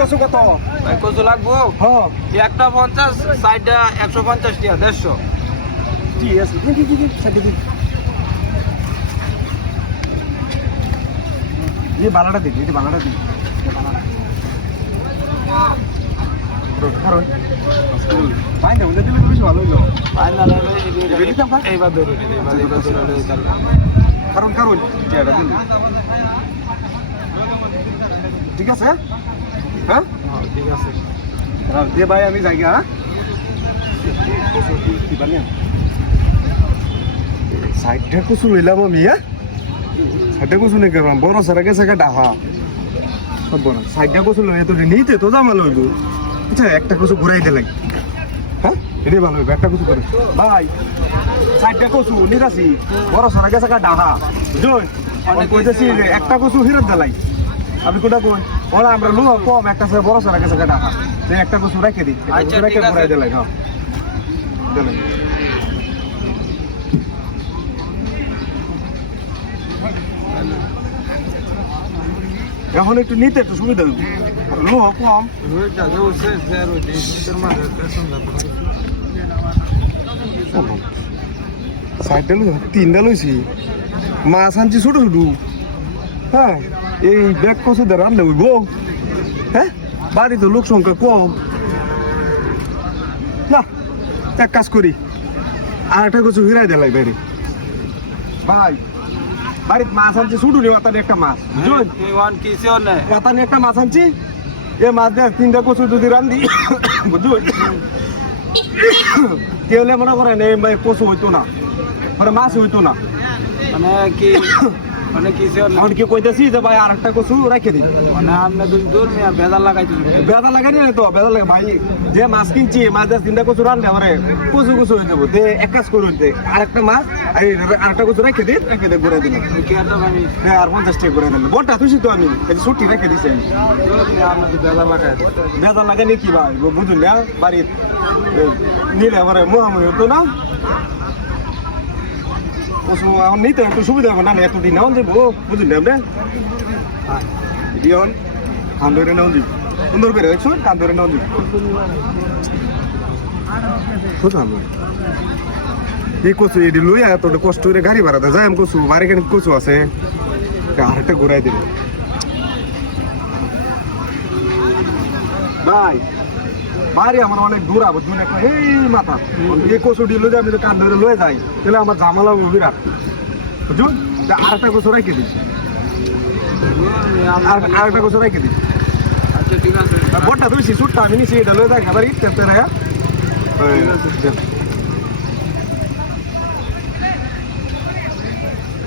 কত কত ভাই কত লাগবো? হ্যাঁ একটা 50, সাইডটা 150 টাকা, 150। ঠিক আছে সাইডে দিন এই বালাটা দিন এই বালাটা দিন কারণ ভাই না উনি দিলে বেশি ভালো হলো ফাইনাল এইবার ধরে কারণ কারণ এটা দিন ঠিক আছে হ্যাঁ ঠিক আছে। যে ভাই আমি যাই হ্যাঁ সাইডটা কুসু লইলাম আমি হ্যাঁ সাইডটা কুসু নেই কেন বড় সারা গেছে ডাহা সাইডটা কুসু লই তো নিতে তো জামা লইব আচ্ছা একটা কুসু ঘুরাই দিলাই হ্যাঁ এটাই ভালো হইব একটা কুসু করে ভাই সাইডটা কুসু নিরাছি বড় সারা গেছে ডাহা বুঝুন আমি কইতেছি যে একটা কুসু হিরত দিলাই আমি কোটা কই ওরা আমরা লো কম একটা বড় সারা গেছে ডাহা একটা কুসু রেখে দিই রেখে ঘুরাই দিলাই হ্যাঁ দিলাই এখন একটু নিতে একটু সুবিধা হবে লো কম সাইডটা লো 3টা লইছি মাছ আনছি ছোট ছোট হ্যাঁ এই ব্যাগ কষে দিয়ে রান্না হইব হ্যাঁ বাড়িতে লোক সংখ্যা কম না এক কাজ করি আর একটা কিছু হিরাই দিলাই বাইরে ভাই বাড়িতে মাছ আনছি ছোট নি ওতানি একটা মাছ ওতানি একটা মাছ আনছি এ মাছ দিয়ে 3টা কচু যদি রান্ধি বুঝুন কেউলে মনে করেন এই কচু হইতো না মানে মাছ হইতো না মানে কি কি কইতেছি যে ভাই আর একটা কচু রেখে দিই মানে আপনি দূর মেয়া বেদাল লাগাইতে বেদা লাগাই না তো বেদা লাগে ভাই যে মাছ কিনছি মাছ দিয়ে 3টা কচু রান্ধে আমার কচু কচু হয়ে যাবো দে এক কাজ করুন আর একটা মাছ আরেকটা কচু রেখে দিন ঘুরে দিলাম হ্যাঁ আর 50 টাকা ঘুরে দিলাম বলটা তুই তো আমি ছুটি রেখে দিছি আমি বেদা লাগাই নি কি ভাই বুঝুন না বাড়ির নিলে আমার মহাময় হতো না এখন নেই তো একটু সুবিধা হবে না এতদিন নেওয়া যাবো বুঝুন না আপনি কান ধরে নেওয়া যাবো সুন্দর করে দেখছো কান ধরে নেওয়া যাবো এই কচু এটি লইয়া এত কষ্ট করে গাড়ি ভাড়াতে যাই আমি কচু বাড়ি কেন কচু আছে আরেকটা ঘুরাই দিল ভাই বাড়ি আমার অনেক দূর আবার দূর একটা এই মাথা এই কচুটি লই আমি কান ধরে লয়ে যাই তাহলে আমার ঝামেলা বিরাট বুঝুন আরেকটা কচু রেখে দিই আরেকটা কচু রেখে দিই আচ্ছা ঠিক আছে বড়টা দুইছি সুটটা আমি নিছি এটা লয়ে যাই খাবার ইট করতে না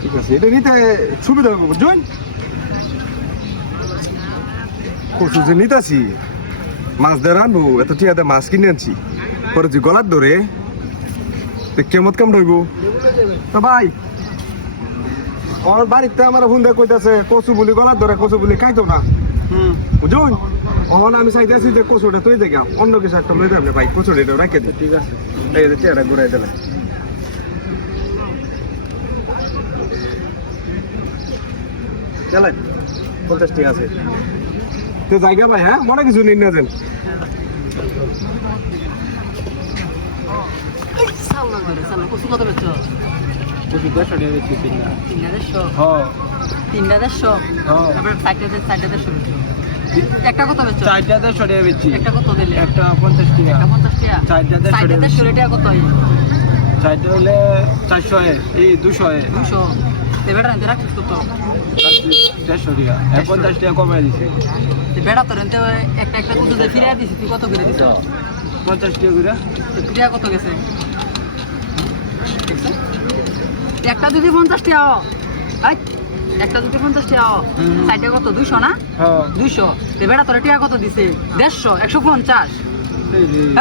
ঠিক আছে এটা নিতে সুবিধা হবে বুঝুন কচু যে নিতেছি মাছ দিয়ে রানবো এত টিয়াতে মাছ কিনে আনছি পরে যে গলার ধরে কেমত কেমন হইব তো ভাই ওর বাড়িতে আমার হুন্দা কইতাছে কচু বলি গলার ধরে কচু বলি খাইতো না বুঝুন ওখানে আমি চাইতেছি যে কচুটা তুই দেখে অন্য কিছু একটা লই যাবে ভাই কচুটা এটা রাখে দে ঠিক আছে এই যে চেহারা ঘুরাই দিলে চলেন 50 টাকা আছে তো জায়গা ভাই হ্যাঁ মনে কিছু নিন না দেন একটা কত বেচছো? 450 টাকা বেচছি। একটা কত দিলে? একটা 50 টাকা। 50 টাকা। 450 টাকা কত হয়? 4 হলে 400 এই 200 200 বেড়া রাখতে রাখছিস কত? 150 টাকা 50 টাকা কমাই দিছে বেড়া তো রেন্তে একটা একটা কত দিয়ে ফিরে দিছিস তুই কত করে দিছ? 50 টাকা করে ফিরে কত গেছে? একটা যদি 50 টাকা আই একটা যদি 50 টাকা সাইডে কত 200 না? হ্যাঁ 200 তে বেড়া তোর টাকা কত দিছে? 150 150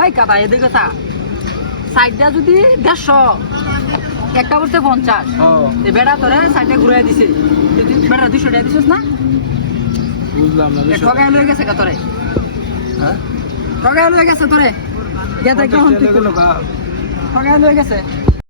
এই কাটা এদিকে তা সাইডটা যদি 150 একটা বলতে 50 এ বেড়া তোরে সাইডে ঘুরাই দিছে তুই বেড়া 200 টাকা দিছিস না বুঝলাম না ঠগাই লয়ে গেছে কা তোরে হ্যাঁ ঠগাই লয়ে গেছে তোরে গেতে কি হন তুই ঠগাই লয়ে গেছে